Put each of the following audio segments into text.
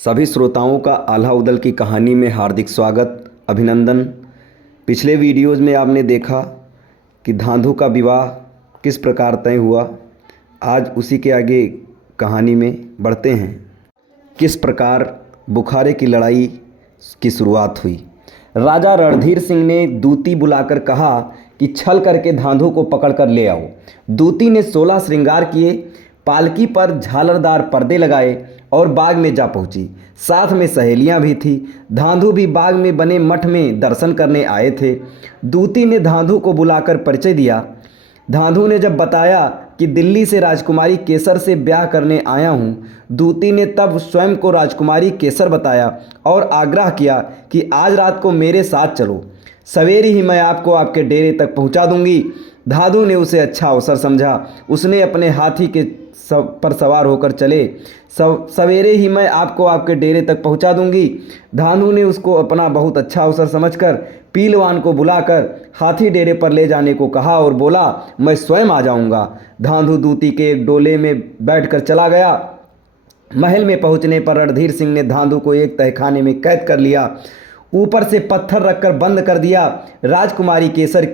सभी श्रोताओं का आल्हा उदल की कहानी में हार्दिक स्वागत, अभिनंदन। पिछले वीडियोज़ में आपने देखा कि धांधु का विवाह किस प्रकार तय हुआ। आज उसी के आगे कहानी में बढ़ते हैं। किस प्रकार बुखारे की लड़ाई की शुरुआत हुई। राजा रणधीर सिंह ने दूती बुलाकर कहा कि छल करके धांधु को पकड़ कर ले आओ। दूती ने 16 श्रृंगार किए, पालकी पर झालरदार पर्दे लगाए और बाग में जा पहुंची। साथ में सहेलियां भी थी। धांधु भी बाग में बने मठ में दर्शन करने आए थे। दूती ने धांधु को बुलाकर परिचय दिया। धांधु ने जब बताया कि दिल्ली से राजकुमारी केसर से ब्याह करने आया हूँ, दूती ने तब स्वयं को राजकुमारी केसर बताया और आग्रह किया कि आज रात को मेरे साथ चलो, सवेरे ही मैं आपको आपके डेरे तक पहुँचा दूंगी। धांधु ने उसे अच्छा अवसर समझा। उसने अपने हाथी के पर सवार होकर चले। सवेरे ही मैं आपको आपके डेरे तक पहुंचा दूंगी। धांधु ने उसको अपना बहुत अच्छा अवसर समझकर पीलवान को बुलाकर हाथी डेरे पर ले जाने को कहा और बोला, मैं स्वयं आ जाऊंगा। धांधु दूती के एक डोले में बैठकर चला गया। महल में पहुंचने पर रणधीर सिंह ने धांधु को एक तहखाने में कैद कर लिया। ऊपर से पत्थर रखकर बंद कर दिया। राजकुमारी केसर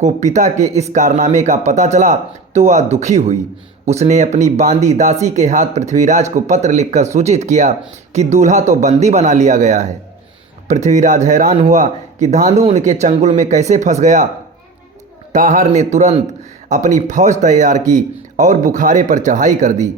को पिता के इस कारनामे का पता चला तो वह दुखी हुई। उसने अपनी बांदी दासी के हाथ पृथ्वीराज को पत्र लिखकर सूचित किया कि दूल्हा तो बंदी बना लिया गया है। पृथ्वीराज हैरान हुआ कि धांधु उनके चंगुल में कैसे फंस गया। ताहर ने तुरंत अपनी फौज तैयार की और बुखारे पर चढ़ाई कर दी।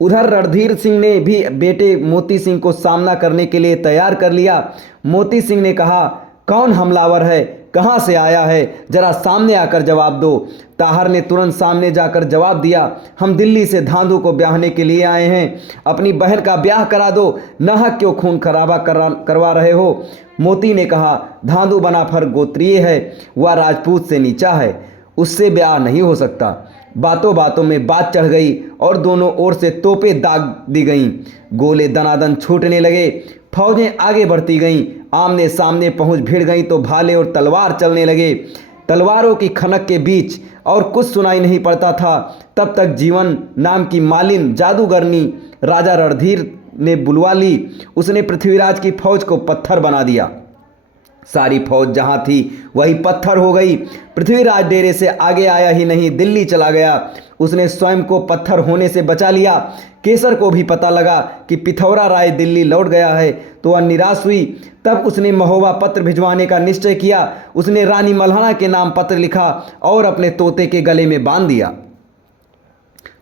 उधर रणधीर सिंह ने भी बेटे मोती सिंह को सामना करने के लिए तैयार कर लिया। मोती सिंह ने कहा, कौन हमलावर है, कहाँ से आया है, जरा सामने आकर जवाब दो। ताहर ने तुरंत सामने जाकर जवाब दिया, हम दिल्ली से धांधु को ब्याहने के लिए आए हैं। अपनी बहन का ब्याह करा दो, नाहक क्यों खून खराबा करवा रहे हो। मोती ने कहा, धांधु बनाफर गोत्रीय है, वह राजपूत से नीचा है, उससे ब्याह नहीं हो सकता। बातों बातों में बात चढ़ गई और दोनों ओर से तोपें दाग दी गईं। गोले दनादन छूटने लगे। फौजें आगे बढ़ती गईं। आमने सामने पहुंच भिड़ गईं तो भाले और तलवार चलने लगे। तलवारों की खनक के बीच और कुछ सुनाई नहीं पड़ता था। तब तक जीवन नाम की मालिन जादूगरनी राजा रणधीर ने बुलवा ली। उसने पृथ्वीराज की फौज को पत्थर बना दिया। सारी फौज जहां थी वही पत्थर हो गई। पृथ्वीराज डेरे से आगे आया ही नहीं, दिल्ली चला गया। उसने स्वयं को पत्थर होने से बचा लिया। केसर को भी पता लगा कि पिथौरा राय दिल्ली लौट गया है तो वह निराश हुई। तब उसने महोबा पत्र भिजवाने का निश्चय किया। उसने रानी मल्हना के नाम पत्र लिखा और अपने तोते के गले में बांध दिया।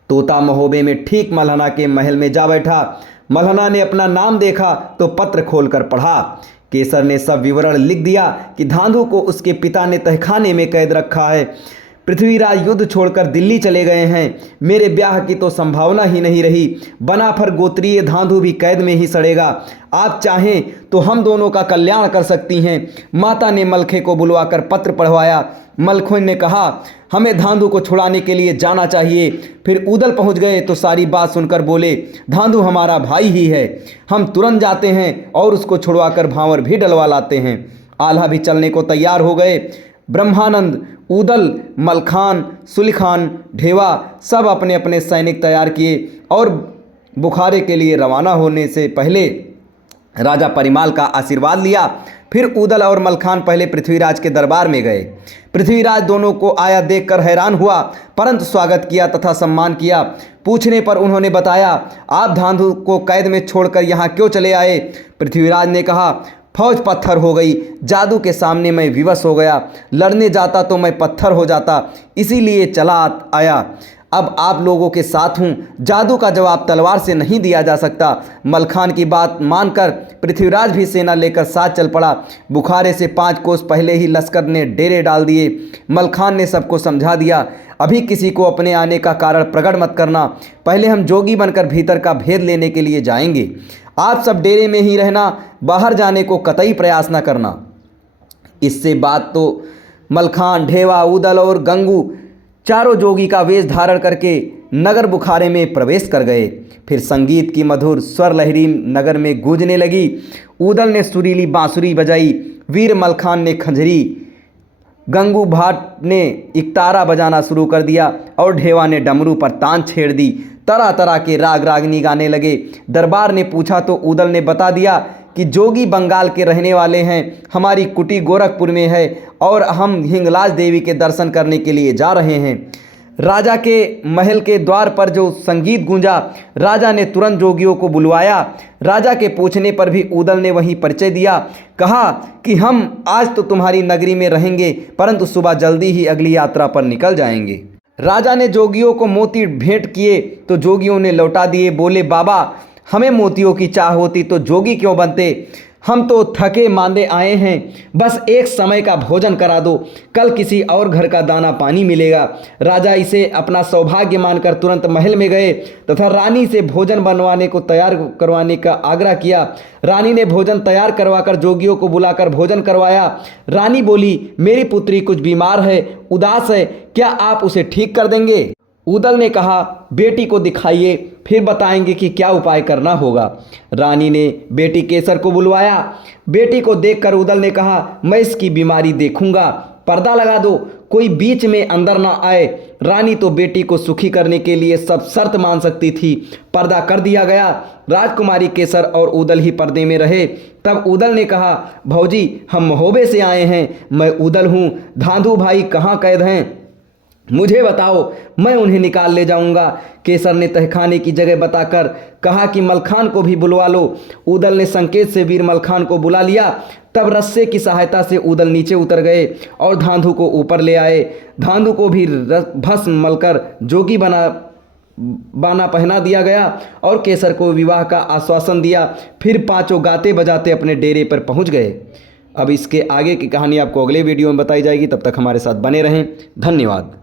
तोता महोबे में ठीक मल्हना के महल में जा बैठा। मल्हना ने अपना नाम देखा तो पत्र खोलकर पढ़ा। केसर ने सब विवरण लिख दिया कि धांधु को उसके पिता ने तहखाने में कैद रखा है। पृथ्वीराज युद्ध छोड़कर दिल्ली चले गए हैं। मेरे ब्याह की तो संभावना ही नहीं रही। बनाफर गोत्रीय धांधु भी कैद में ही सड़ेगा। आप चाहें तो हम दोनों का कल्याण कर सकती हैं। माता ने मलखे को बुलवाकर पत्र पढ़वाया। मलखों ने कहा, हमें धांधु को छुड़ाने के लिए जाना चाहिए। फिर उदल पहुंच गए तो सारी बात सुनकर बोले, धांधु हमारा भाई ही है, हम तुरंत जाते हैं और उसको छुड़वाकर भांवर भी डलवा लाते हैं। आल्हा भी चलने को तैयार हो गए। ब्रह्मानंद, उदल, मलखान, सुलिखान, ढेवा सब अपने अपने सैनिक तैयार किए और बुखारे के लिए रवाना होने से पहले राजा परिमाल का आशीर्वाद लिया। फिर उदल और मलखान पहले पृथ्वीराज के दरबार में गए। पृथ्वीराज दोनों को आया देखकर हैरान हुआ, परंतु स्वागत किया तथा सम्मान किया। पूछने पर उन्होंने बताया, आप धांधु को कैद में छोड़कर यहाँ क्यों चले आए। पृथ्वीराज ने कहा, फौज पत्थर हो गई, जादू के सामने मैं विवश हो गया। लड़ने जाता तो मैं पत्थर हो जाता, इसीलिए चला आया। अब आप लोगों के साथ हूँ। जादू का जवाब तलवार से नहीं दिया जा सकता। मलखान की बात मानकर पृथ्वीराज भी सेना लेकर साथ चल पड़ा। बुखारे से 5 कोस पहले ही लश्कर ने डेरे डाल दिए। मलखान ने सबको समझा दिया, अभी किसी को अपने आने का कारण प्रकट मत करना, पहले हम जोगी बनकर भीतर का भेद लेने के लिए जाएंगे। आप सब डेरे में ही रहना, बाहर जाने को कतई प्रयास न करना। इससे बात तो मलखान, ढेवा, उदल और गंगू चारों जोगी का वेश धारण करके नगर बुखारे में प्रवेश कर गए। फिर संगीत की मधुर स्वर लहरी नगर में गूंजने लगी। उदल ने सुरीली बांसुरी बजाई, वीर मलखान ने खंजरी, गंगू भाट ने इकतारा बजाना शुरू कर दिया और ढेवा ने डमरू पर तान छेड़ दी। तरह तरह के राग रागनी गाने लगे। दरबार ने पूछा तो उदल ने बता दिया कि जोगी बंगाल के रहने वाले हैं, हमारी कुटी गोरखपुर में है और हम हिंगलाज देवी के दर्शन करने के लिए जा रहे हैं। राजा के महल के द्वार पर जो संगीत गूंजा, राजा ने तुरंत जोगियों को बुलवाया। राजा के पूछने पर भी उदल ने वही परिचय दिया। कहा कि हम आज तो तुम्हारी नगरी में रहेंगे, परंतु सुबह जल्दी ही अगली यात्रा पर निकल जाएंगे। राजा ने जोगियों को मोती भेंट किए तो जोगियों ने लौटा दिए। बोले, बाबा, हमें मोतियों की चाह होती तो जोगी क्यों बनते, हम तो थके मांदे आए हैं, बस एक समय का भोजन करा दो, कल किसी और घर का दाना पानी मिलेगा। राजा इसे अपना सौभाग्य मानकर तुरंत महल में गए तथा रानी से भोजन बनवाने को तैयार करवाने का आग्रह किया। रानी ने भोजन तैयार करवाकर जोगियों को बुलाकर भोजन करवाया। रानी बोली, मेरी पुत्री कुछ बीमार है, उदास है, क्या आप उसे ठीक कर देंगे? उदल ने कहा, बेटी को दिखाइए, फिर बताएंगे कि क्या उपाय करना होगा। रानी ने बेटी केसर को बुलवाया। बेटी को देखकर उदल ने कहा, मैं इसकी बीमारी देखूंगा, पर्दा लगा दो, कोई बीच में अंदर ना आए। रानी तो बेटी को सुखी करने के लिए सब शर्त मान सकती थी। पर्दा कर दिया गया। राजकुमारी केसर और उदल ही पर्दे में रहे। तब उदल ने कहा, भौजी, हम महोबे से आए हैं, मैं उदल हूँ, धांधू भाई कहाँ कैद हैं, मुझे बताओ, मैं उन्हें निकाल ले जाऊंगा। केसर ने तहखाने की जगह बताकर कहा कि मलखान को भी बुलवा लो। उदल ने संकेत से वीर मलखान को बुला लिया। तब रस्से की सहायता से उदल नीचे उतर गए और धांधू को ऊपर ले आए। धांधू को भी भस्म मलकर जोगी बाना पहना दिया गया और केसर को विवाह का आश्वासन दिया। फिर पांचों गाते बजाते अपने डेरे पर पहुंच गए। अब इसके आगे की कहानी आपको अगले वीडियो में बताई जाएगी। तब तक हमारे साथ बने रहें। धन्यवाद।